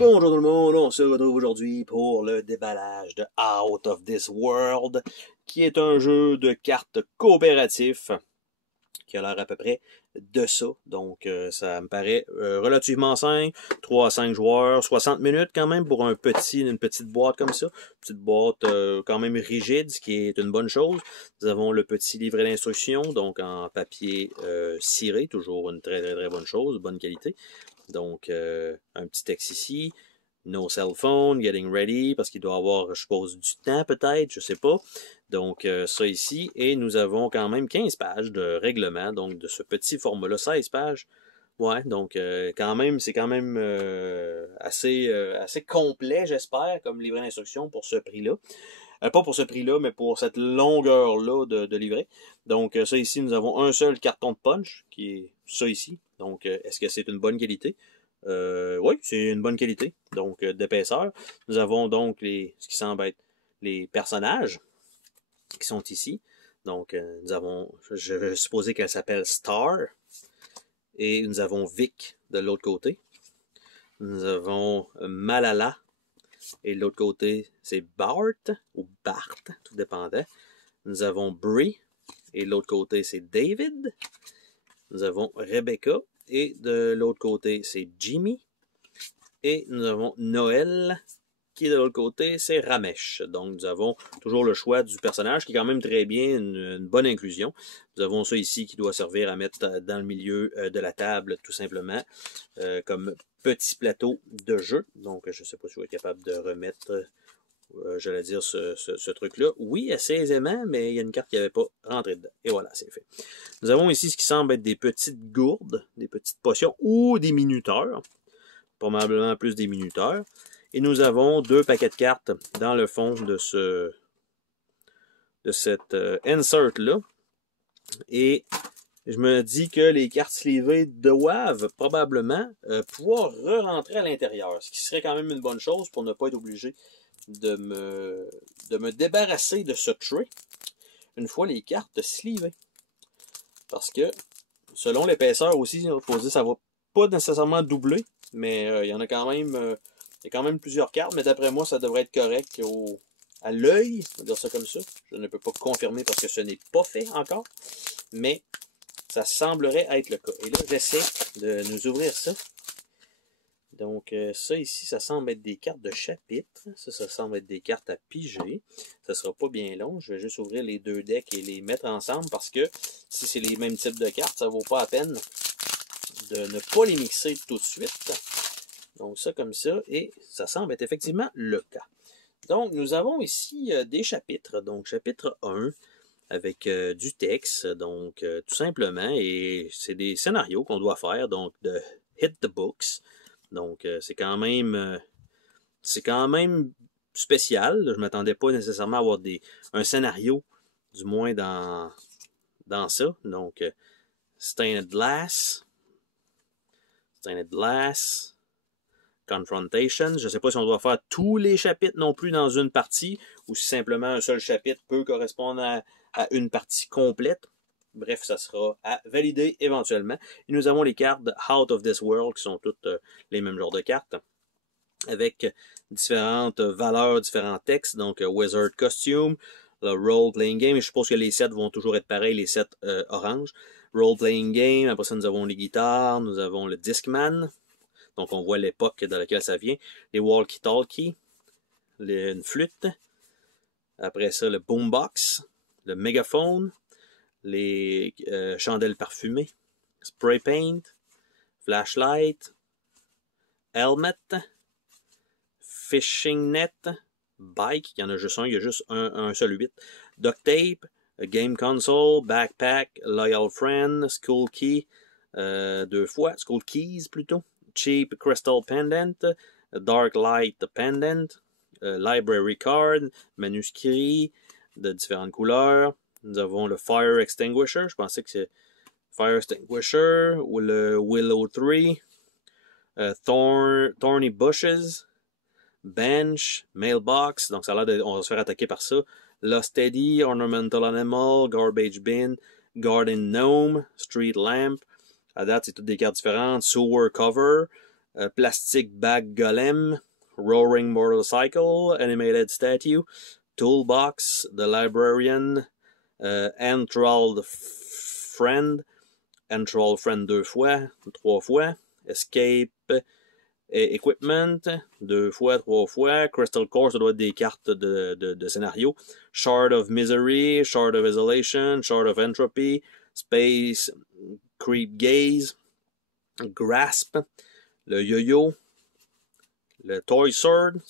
Bonjour tout le monde, on se retrouve aujourd'hui pour le déballage de Out of This World, qui est un jeu de cartes coopératif qui a l'air à peu près de ça. Donc ça me paraît relativement simple, 3 à 5 joueurs, 60 minutes quand même pour une petite boîte comme ça. Petite boîte quand même rigide, ce qui est une bonne chose. Nous avons le petit livret d'instructions, donc en papier ciré, toujours une très bonne chose, bonne qualité. Donc, un petit texte ici. No cell phone, getting ready, parce qu'il doit avoir, je suppose, du temps peut-être, je sais pas. Donc, ça ici. Et nous avons quand même 15 pages de règlement, donc de ce petit format-là, 16 pages. Ouais, donc quand même, c'est quand même assez complet, j'espère, comme livret d'instruction pour ce prix-là. Pas pour ce prix-là, mais pour cette longueur-là de livret. Donc, ça ici, nous avons un seul carton de punch, qui est ça ici. Donc, est-ce que c'est une bonne qualité? Oui, c'est une bonne qualité. Donc, d'épaisseur. Nous avons donc ce qui semble être les personnages qui sont ici. Donc, nous avons, je vais supposer qu'elle s'appelle Star. Et nous avons Vic de l'autre côté. Nous avons Malala. Et de l'autre côté, c'est Bart ou Bart, tout dépendait. Nous avons Brie. Et de l'autre côté, c'est David. Nous avons Rebecca. Et de l'autre côté, c'est Jimmy. Et nous avons Noël, qui de l'autre côté, c'est Ramesh. Donc, nous avons toujours le choix du personnage, qui est quand même très bien, une bonne inclusion. Nous avons ça ici qui doit servir à mettre dans le milieu de la table, tout simplement, comme petit plateau de jeu. Donc, je ne sais pas si je vais être capable de remettre, j'allais dire, ce truc-là. Oui, assez aisément, mais il y a une carte qui n'avait pas rentré dedans. Et voilà, c'est fait. Nous avons ici ce qui semble être des petites gourdes, des petites potions ou des minuteurs. Probablement plus des minuteurs. Et nous avons 2 paquets de cartes dans le fond de cette insert-là. Et je me dis que les cartes slivées doivent probablement pouvoir re-rentrer à l'intérieur, ce qui serait quand même une bonne chose pour ne pas être obligé de me débarrasser de ce tray une fois les cartes slivées. Parce que, selon l'épaisseur aussi, il faut dire ça va pas nécessairement doubler, mais il y en a quand même... il y a quand même plusieurs cartes, mais d'après moi, ça devrait être correct à l'œil. On va dire ça comme ça. Je ne peux pas confirmer parce que ce n'est pas fait encore. Mais ça semblerait être le cas. Et là, j'essaie de nous ouvrir ça. Donc, ça ici, ça semble être des cartes de chapitre. Ça semble être des cartes à piger. Ça sera pas bien long. Je vais juste ouvrir les 2 decks et les mettre ensemble parce que si c'est les mêmes types de cartes, ça vaut pas la peine de ne pas les mixer tout de suite. Donc ça comme ça, et ça semble être effectivement le cas. Donc nous avons ici des chapitres. Donc chapitre 1 avec du texte, donc tout simplement, et c'est des scénarios qu'on doit faire, donc de hit the books. Donc c'est quand même spécial. Je ne m'attendais pas nécessairement à avoir un scénario, du moins dans ça. Donc Stained Glass. Confrontation. Je ne sais pas si on doit faire tous les chapitres non plus dans une partie ou si simplement un seul chapitre peut correspondre à une partie complète. Bref, ça sera à valider éventuellement. Et nous avons les cartes de Out of This World qui sont toutes les mêmes genres de cartes avec différentes valeurs, différents textes. Donc, Wizard Costume, le Role Playing Game. Et je suppose que les sets vont toujours être pareils, les sets orange. Role Playing Game. Après ça, nous avons les guitares. Nous avons le Discman. Donc, on voit l'époque dans laquelle ça vient. Les walkie-talkie, une flûte. Après ça, le boombox, le mégaphone, les chandelles parfumées, spray paint, flashlight, helmet, fishing net, bike, il y en a juste un, il y a juste un seul 8, duct tape, game console, backpack, loyal friend, school key, 2 fois, school keys plutôt, cheap crystal pendant, dark light pendant, library card, manuscrit de différentes couleurs. Nous avons le fire extinguisher, je pensais que c'est fire extinguisher, ou le willow tree, thorny bushes, bench, mailbox, donc ça a l'air on va se faire attaquer par ça. Lost Teddy, ornamental animal, garbage bin, garden gnome, street lamp. À date, c'est toutes des cartes différentes. Sewer cover, Plastic Bag Golem, Roaring Motorcycle, Animated Statue, Toolbox, The Librarian, Enthralled Friend 2 fois, 3 fois, Escape Equipment 2 fois, 3 fois, Crystal Core, ça doit être des cartes de scénario, Shard of Misery, Shard of Isolation, Shard of Entropy, Space Creep Gaze, Grasp, le Yo-Yo, le Toy Sword,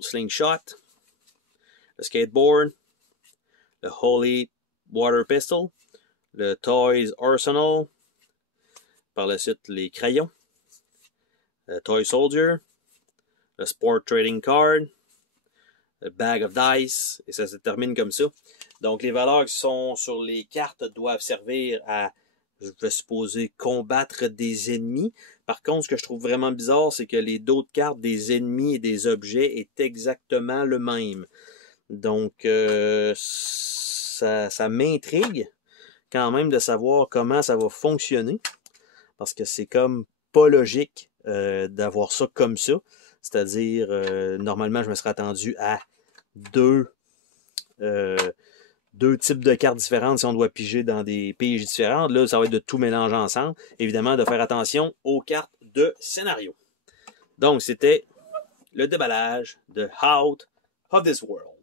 Slingshot, le Skateboard, le Holy Water Pistol, le Toys Arsenal, par la suite les crayons, le Toy Soldier, le Sport Trading Card, le Bag of Dice, et ça se termine comme ça. Donc les valeurs qui sont sur les cartes doivent servir à, je vais supposer, combattre des ennemis. Par contre, ce que je trouve vraiment bizarre, c'est que les d'autres cartes des ennemis et des objets est exactement le même. Donc, ça m'intrigue quand même de savoir comment ça va fonctionner, parce que c'est comme pas logique d'avoir ça comme ça. C'est-à-dire, normalement, je me serais attendu à deux types de cartes différentes si on doit piger dans des piges différentes. Là, ça va être de tout mélanger ensemble. Évidemment, de faire attention aux cartes de scénario. Donc, c'était le déballage de Out of This World.